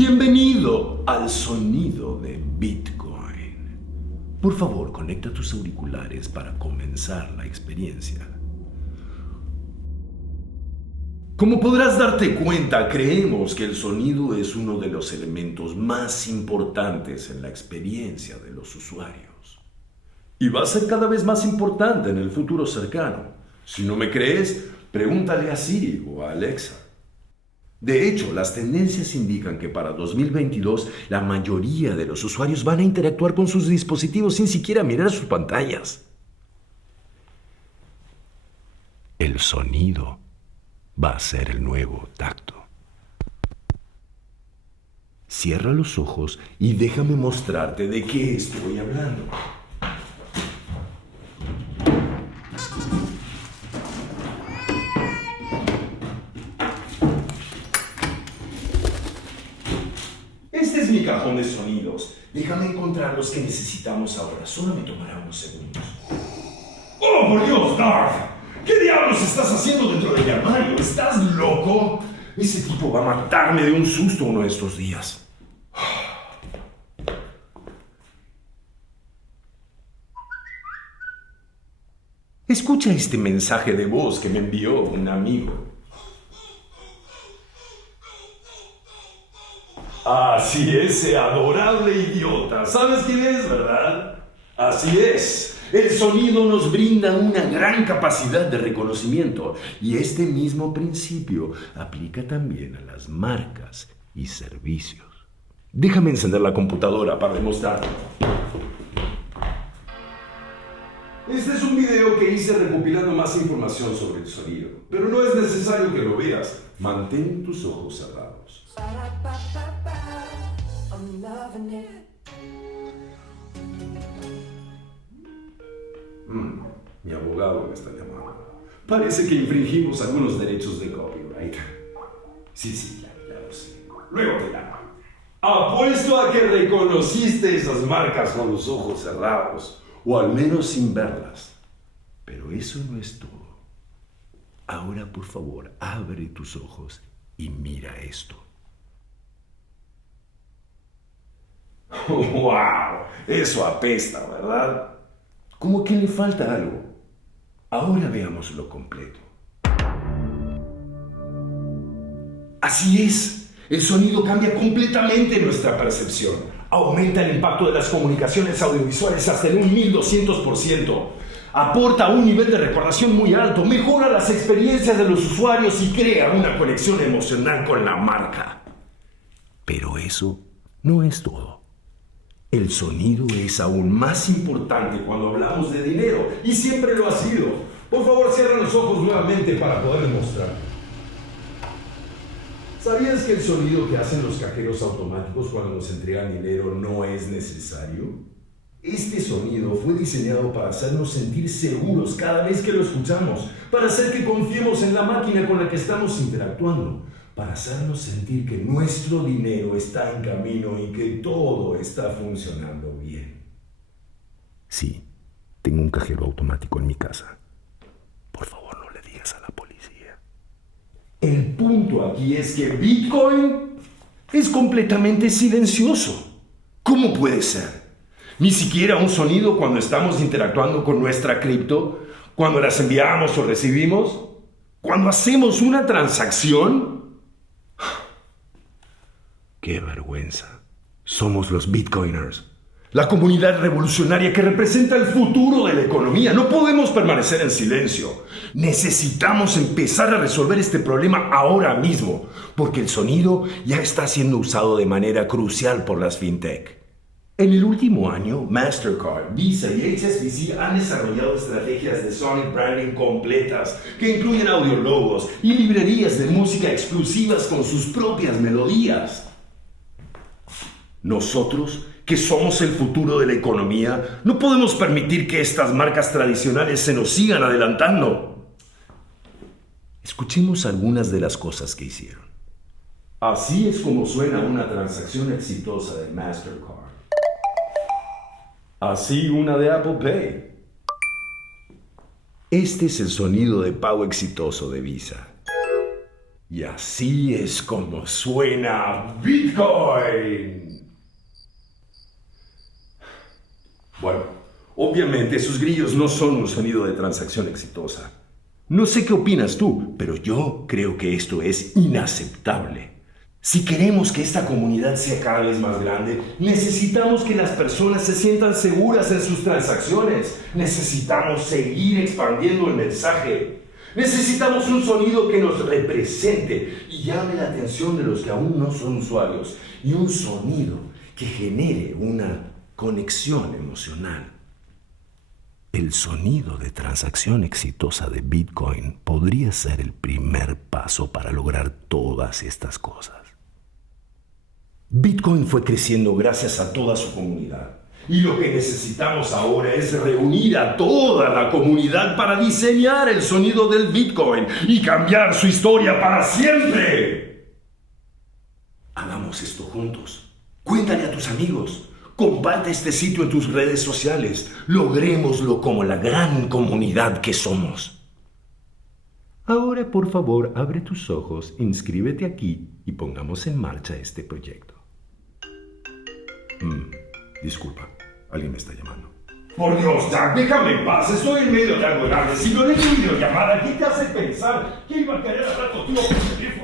Bienvenido al sonido de Bitcoin. Por favor, conecta tus auriculares para comenzar la experiencia. Como podrás darte cuenta, creemos que el sonido es uno de los elementos más importantes en la experiencia de los usuarios. Y va a ser cada vez más importante en el futuro cercano. Si no me crees, pregúntale a Siri o a Alexa. De hecho, las tendencias indican que para 2022 la mayoría de los usuarios van a interactuar con sus dispositivos sin siquiera mirar sus pantallas. El sonido va a ser el nuevo tacto. Cierra los ojos y déjame mostrarte de qué estoy hablando. Este es mi cajón de sonidos. Déjame encontrar los que necesitamos ahora. Solo me tomará unos segundos. ¡Oh, por Dios, Darth! ¿Qué diablos estás haciendo dentro de mi armario? ¿Estás loco? Ese tipo va a matarme de un susto uno de estos días. Escucha este mensaje de voz que me envió un amigo. Ah, sí, ese adorable idiota. ¿Sabes quién es, verdad? Así es. El sonido nos brinda una gran capacidad de reconocimiento y este mismo principio aplica también a las marcas y servicios. Déjame encender la computadora para demostrarlo. Este es un video que hice recopilando más información sobre el sonido, pero no es necesario que lo veas. Mantén tus ojos cerrados. Mi abogado me está llamando. Parece que infringimos algunos derechos de copyright. Sí, ya lo sé. Luego te llamo. Apuesto a que reconociste esas marcas con los ojos cerrados, o al menos sin verlas. Pero eso no es todo. Ahora, por favor, abre tus ojos y mira esto. ¡Wow! Eso apesta, ¿verdad? Como que le falta algo. Ahora veámoslo completo. Así es. El sonido cambia completamente nuestra percepción. Aumenta el impacto de las comunicaciones audiovisuales hasta en un 1200%. Aporta un nivel de recordación muy alto, mejora las experiencias de los usuarios y crea una conexión emocional con la marca. Pero eso no es todo. El sonido es aún más importante cuando hablamos de dinero, y siempre lo ha sido. Por favor, cierra los ojos nuevamente para poder mostrar. ¿Sabías que el sonido que hacen los cajeros automáticos cuando nos entregan dinero no es necesario? Este sonido fue diseñado para hacernos sentir seguros cada vez que lo escuchamos, para hacer que confiemos en la máquina con la que estamos interactuando, para hacernos sentir que nuestro dinero está en camino y que todo está funcionando bien. Sí, tengo un cajero automático en mi casa. Por favor, no le digas a la policía. El punto aquí es que Bitcoin es completamente silencioso. ¿Cómo puede ser? Ni siquiera un sonido cuando estamos interactuando con nuestra cripto, cuando las enviamos o recibimos, cuando hacemos una transacción. ¡Qué vergüenza! Somos los Bitcoiners, la comunidad revolucionaria que representa el futuro de la economía. No podemos permanecer en silencio. Necesitamos empezar a resolver este problema ahora mismo, porque el sonido ya está siendo usado de manera crucial por las fintech. En el último año, Mastercard, Visa y HSBC han desarrollado estrategias de sonic branding completas que incluyen audiologos y librerías de música exclusivas con sus propias melodías. Nosotros, que somos el futuro de la economía, no podemos permitir que estas marcas tradicionales se nos sigan adelantando. Escuchemos algunas de las cosas que hicieron. Así es como suena una transacción exitosa de Mastercard. Así una de Apple Pay. Este es el sonido de pago exitoso de Visa. Y así es como suena Bitcoin. Bueno, obviamente esos grillos no son un sonido de transacción exitosa. No sé qué opinas tú, pero yo creo que esto es inaceptable. Si queremos que esta comunidad sea cada vez más grande, necesitamos que las personas se sientan seguras en sus transacciones. Necesitamos seguir expandiendo el mensaje. Necesitamos un sonido que nos represente y llame la atención de los que aún no son usuarios. Y un sonido que genere una conexión emocional. El sonido de transacción exitosa de Bitcoin podría ser el primer paso para lograr todas estas cosas. Bitcoin fue creciendo gracias a toda su comunidad. Y lo que necesitamos ahora es reunir a toda la comunidad para diseñar el sonido del Bitcoin y cambiar su historia para siempre. Hagamos esto juntos. Cuéntale a tus amigos. Comparte este sitio en tus redes sociales. Logrémoslo como la gran comunidad que somos. Ahora, por favor, abre tus ojos, inscríbete aquí y pongamos en marcha este proyecto. Disculpa, alguien me está llamando. Por Dios, Jack, déjame en paz. Estoy en medio de algo grave. Si no le doy videollamada, ¿qué te hace pensar que iba a querer hablar contigo por teléfono?